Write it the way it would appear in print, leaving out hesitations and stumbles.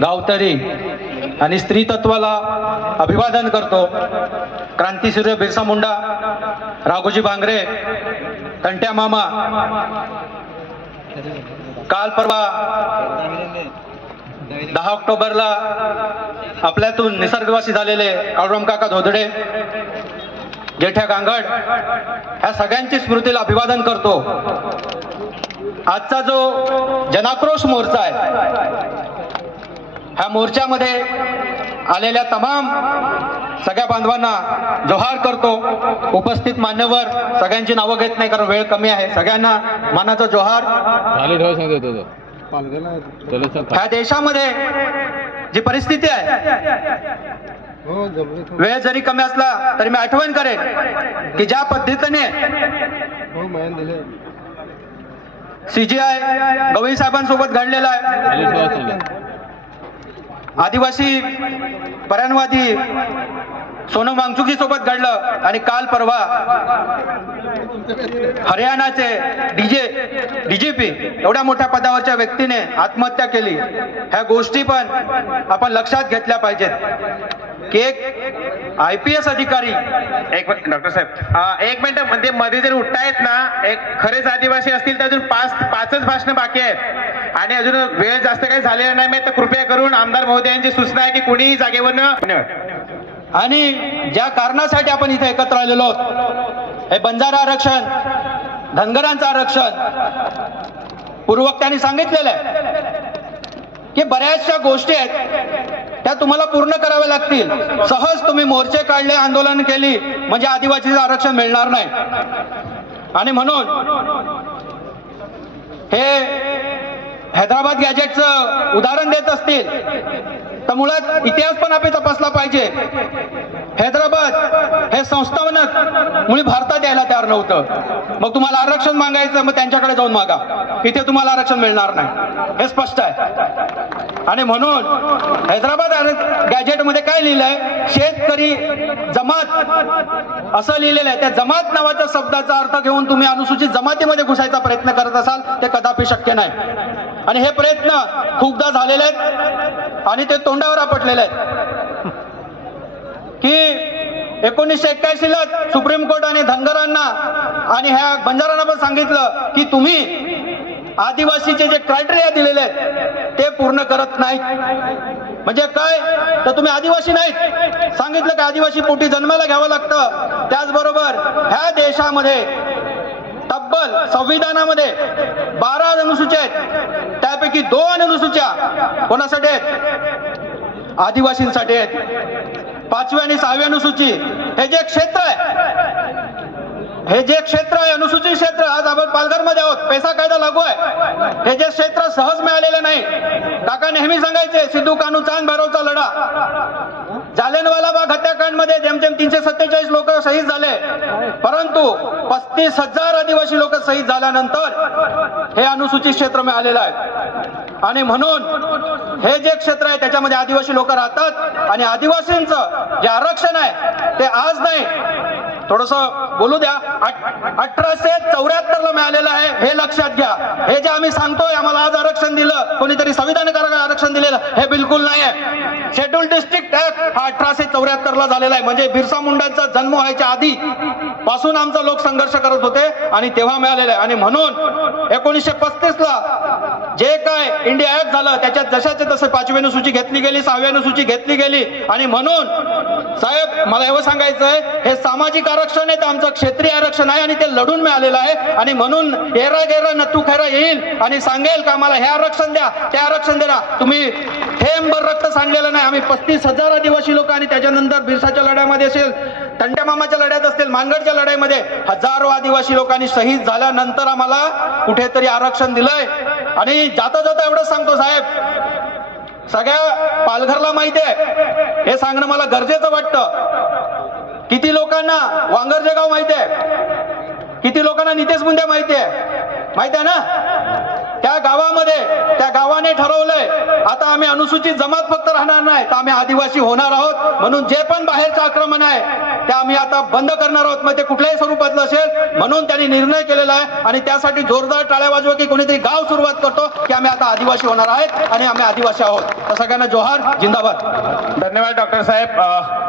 गावतरी आणि स्त्री तत्वाला अभिवादन करतो. क्रांतीसूर्य बिरसा मुंडा, राघोजी भांगरे, तंट्या मामा काल परवा 10 ऑक्टोबरला आपल्यातून निसर्गवासी झालेले काळूराम काका धोदडे, जेठ्या गांगड, ह्या सगळ्यांची स्मृतीला अभिवादन करतो. आजचा जो जनाक्रोश मोर्चा आहे, ह्या मोर्चामध्ये आलेल्या तमाम सगळ्या बांधवांना जोहार करतो. उपस्थित मान्यवर सगळ्यांची नावं घेत नाही कारण वेळ कमी आहे. सगळ्यांना मानाचा जोहार. ह्या देशामध्ये जी परिस्थिती आहे, वेळ जरी कमी असला तरी मी आठवण करेन की ज्या पद्धतीने CGI गवई साहेबांसोबत घडलेला आहे, आदिवासी पर्यानवादी सोनम वांगचुकी सोबत घडलं, आणि काल परवा हरियाणाचे DGP एवढ्या मोठ्या पदावरच्या व्यक्तीने आत्महत्या केली. ह्या गोष्टी पण आपण लक्षात घेतल्या पाहिजेत की एक IPS अधिकारी. एक मिनिट डॉक्टर साहेब, एक मिनिट. म्हणजे मध्ये जर उठतायत ना, एक खरेच आदिवासी असतील तर अजून पाचच भाषणं बाकी आहेत आणि अजून वेळ जास्त काही झालेला नाही. तर कृपया करून आमदार महोदयांची सूचना आहे की कुणीही जागेवरनं. धन्यवाद. आणि ज्या कारणासाठी आपण इथे एकत्र आलेलो आहोत, हे बंजारा आरक्षण, धनगरांचं आरक्षण, पूर्वक्त्यांनी सांगितलेलं आहे की बऱ्याचशा गोष्टी आहेत त्या तुम्हाला पूर्ण कराव्या लागतील. सहज तुम्ही मोर्चे काढले, आंदोलन केली म्हणजे आदिवासीचं आरक्षण मिळणार नाही. आणि म्हणून हे हैदराबाद गॅजेटचं उदाहरण देत असतील तर मुळात इतिहास पण आपण तपासला पाहिजे. हैदराबाद हे संस्थानच मुळी भारतात यायला तयार नव्हतं. मग तुम्हाला आरक्षण मागायचं, मग त्यांच्याकडे जाऊन मागा, इथे तुम्हाला आरक्षण मिळणार नाही, हे स्पष्ट आहे. आणि म्हणून हैदराबाद गॅजेटमध्ये काय लिहिलंय, शेतकरी जमात असं लिहिलेलं आहे. त्या जमात नावाच्या शब्दाचा अर्थ घेऊन तुम्ही अनुसूचित जमातीमध्ये घुसायचा प्रयत्न करत असाल ते कदापि शक्य नाही. आणि हे प्रयत्न खूपदा झालेले आहेत आणि ते तोंडावर आपटलेले आहेत की 1981ला सुप्रीम कोर्टाने धनगरांना आणि ह्या बंजारांना पण सांगितलं की तुम्ही आदिवासीचे जे क्रायटेरिया दिलेले आहेत ते पूर्ण करत नाहीत. म्हणजे काय, तर तुम्ही आदिवासी नाहीत. सांगितलं की आदिवासी पोटी जन्माला घ्यावं लागतं. त्याचबरोबर ह्या देशामध्ये तब्बल संविधानामध्ये 12 अनुसूच्या आहेत, त्यापैकी 2 अनुसूच्या कोणासाठी आहेत, आदिवासींसाठी आहेत. 5वी आणि 6वी अनुसूची हे जे क्षेत्र आहे, अनुसूचित क्षेत्र, आज आपण पालघरमध्ये आहोत, पैसा कायदा लागू आहे. हे जे क्षेत्र सहज मिळालेले नाही. काका नेहमी सांगायचे सिद्धू कान्हू चांद भैरवचा लढा, जालियनवाला बाग हत्याकांडमध्ये जेमतेम 347 लोक शहीद झाले, परंतु 35,000 आदिवासी लोक शहीद झाल्यानंतर हे अनुसूचित क्षेत्र मिळालेलं आहे. आणि म्हणून हे जे क्षेत्र आहे त्याच्यामध्ये आदिवासी लोक राहतात आणि आदिवासींचं जे आरक्षण आहे ते आज नाही, थोडस बोलू द्या, 1874ला मिळालेलं आहे, हे लक्षात घ्या. हे जे आम्ही सांगतोय आम्हाला आज आरक्षण दिलं, कोणीतरी संविधानकारक आरक्षण दिलेलं, हे बिलकुल नाही आहे. शेड्यूल डिस्ट्रिक्ट ऍक्ट हा 1874ला झालेला आहे. म्हणजे बिरसा मुंडांचा जन्म व्हायच्या आधी पासून आमचा लोक संघर्ष करत होते आणि तेव्हा मिळालेलं आहे. आणि म्हणून 1935ला जे काय इंडिया ऍक्ट झालं त्याच्यात जशाचे तसे 5वी अनुसूची घेतली गेली, 6वी अनुसूची घेतली गेली. आणि म्हणून साहेब मला एवढं सांगायचं आहे, हे सामाजिक आरक्षण आहे, आमचं क्षेत्रीय आरक्षण आहे आणि ते लढून मिळालेलं आहे. आणि म्हणून एरा गेरा नतू खैरा येईल आणि सांगेल का मला हे आरक्षण द्या, ते आरक्षण द्या. तुम्ही थेंबभर रक्त सांडलेलं नाही. आम्ही 35,000 आदिवासी लोक आणि त्याच्यानंतर बिरसाच्या लढ्यामध्ये असेल, तंट्या मामाच्या लढ्यात असतील, मानगडच्या लढ्यामध्ये हजारो आदिवासी लोकांनी शहीद झाल्यानंतर आम्हाला कुठेतरी आरक्षण दिलंय. आणि जाता जाता एवढंच सांगतो साहेब, सगळ्या पालघरला माहिती आहे, हे सांगणं मला गरजेचं वाटतं. किती लोकांना वांगरजे गाव माहिती आहे, किती लोकांना नितेश मुंडे माहिती आहे ना. त्या गावामध्ये त्या गावाने ठरवलंय आता आम्ही अनुसूचित जमात फक्त राहणार नाही तर आम्ही आदिवासी होणार आहोत. म्हणून जे पण बाहेरचं आक्रमण आहे ते आम्ही आता बंद करणार आहोत, मग ते कुठल्याही स्वरूपातलं असेल. म्हणून त्यांनी निर्णय केलेला आहे आणि त्यासाठी जोरदार टाळ्या वाजवा की कोणीतरी गाव सुरुवात करतो की आम्ही आता आदिवासी होणार आहेत आणि आम्ही आदिवासी आहोत. तर सगळ्यांना जोहार, जिंदाबाद. धन्यवाद डॉक्टर साहेब.